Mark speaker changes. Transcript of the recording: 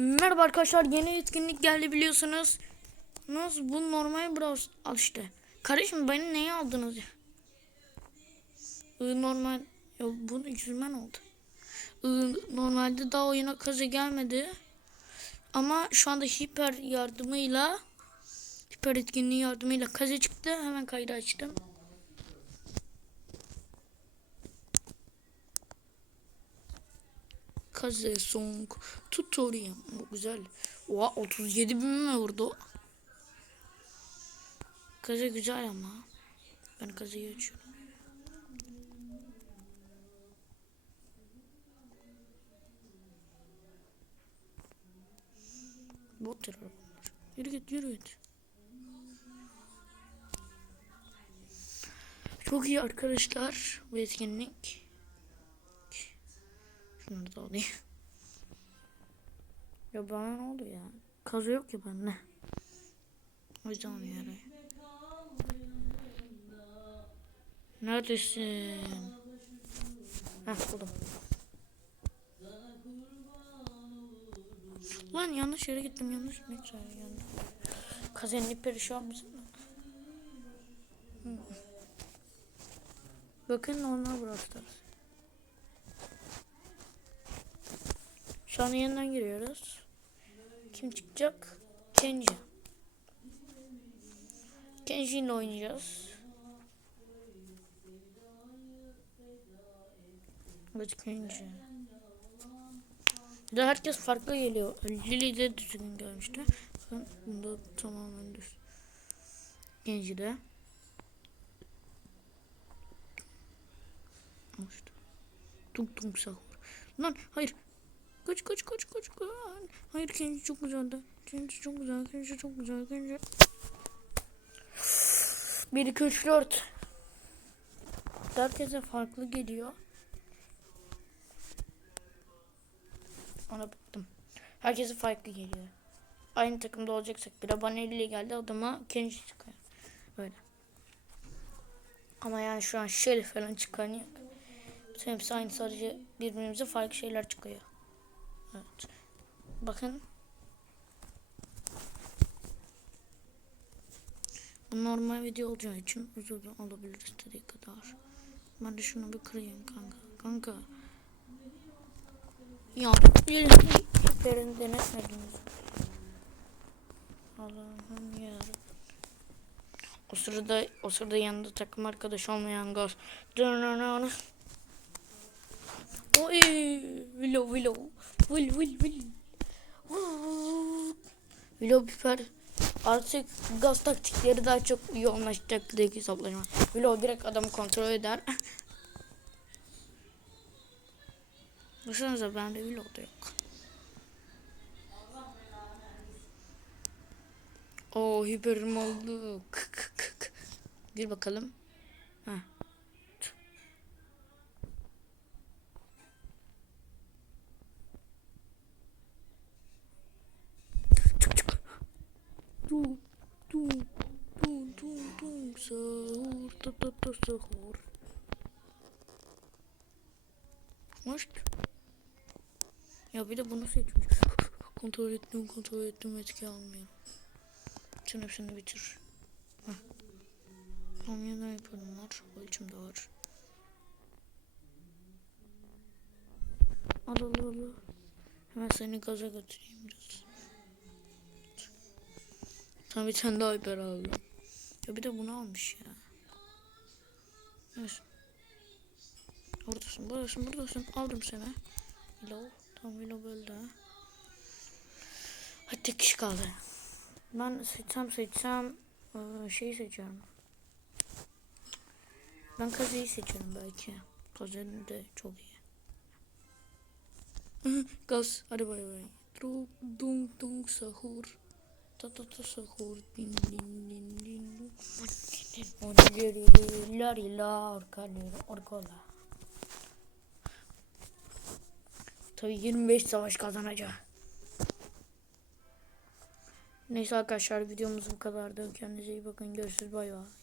Speaker 1: Merhaba arkadaşlar yeni etkinlik geldi biliyorsunuz. Nasıl bu normal browse al işte. Kardeşim beni neye aldınız ya? Normal ya bunu yüzümen oldu. Normalde daha oyuna kazı gelmedi. Ama şu anda hiper yardımıyla hiper etkinliği yardımıyla kazı çıktı. Hemen kaydı açtım. Kaze Song Tutorial. Bu güzel. Oha 37 bin mi vurdu? Kaze güzel ama. Ben Kaze'yi açıyorum. Bot terör bunlar. Yürü git yürü git. Çok iyi arkadaşlar bu etkinlik. Şunu da alayım. Ya bana ne oldu ya? Kazı yok ya bende. O yüzden onu yere. Neredesin? Heh buldum. Lan yanlış yere gittim yanlış ne çağır yanlış. Kazenin ipleri şu an? Hı. Bakın normal Brawl An yeniden giriyoruz. Kim çıkacak? Kenji. Kenji ile oynayacağız. Evet Kenji. Bir de herkes farklı geliyor. Lily de düzgün gelmişti. Ben bunda tamamen düz. Kenji de. Tung tung sahur. Lan hayır. Kaç kaç kaç kaç kaç. Hayır Kenji çok güzeldi. Kenji çok güzel. Kenji çok güzel. Kenji. 1 2 3 4. Herkese farklı geliyor. Ona baktım. Herkese farklı geliyor. Aynı takımda olacaksak bile bana 50 geldi adama Kenji çıkıyor. Böyle. Ama yani şu an Şerif falan çıkan yok. Hepsi aynı sadece birbirimize farklı şeyler çıkıyor. Evet. Bakın. Bu normal video olacağı için uzun olabilir istediği kadar. Ben de şunu bir kırayım kanka. Kanka. Ya iplerini denetmediniz. Allah'ım ya. O sırada o sırada yanında takım arkadaş olmayan gaz. Oy, Willow, Willow, Will, Will, Will. Willow biber artık gaz taktikleri daha çok yoğunlaşacak diye hesaplaşma. Willow direkt adamı kontrol eder. Baksanıza bende Willow da yok. Oo hiperim oldu. Gir bakalım. Heh. Tung tung tung tung tung ta sahur. Hoş. Ya bir de bunu seçmiş. kontrol ettim kontrol ettim etki almıyor. Sen hepsini bitir. Heh. Tamam yeniden yapalım var. O içimde var. Al al. al. Hemen seni gaza götüreyim biraz. Tam bir tane daha hiper aldım. Ya bir de bunu almış ya. Evet. Oradasın, buradasın, buradasın. Aldım seni. Willow. Tam Willow öldü. Hadi kişi kaldı. Ben seçsem seçsem şeyi seçiyorum. Ben Kaze'yi seçiyorum belki. Kaze'nin de çok iyi. Gaz. Hadi bay bay. Dung dung sahur. Ta ta ta sahur. Din. Lari la orkalı orkala. Tabii 25 savaş kazanacak. Neyse arkadaşlar videomuz bu kadardı. Kendinize iyi bakın. Görüşürüz. Bay bay.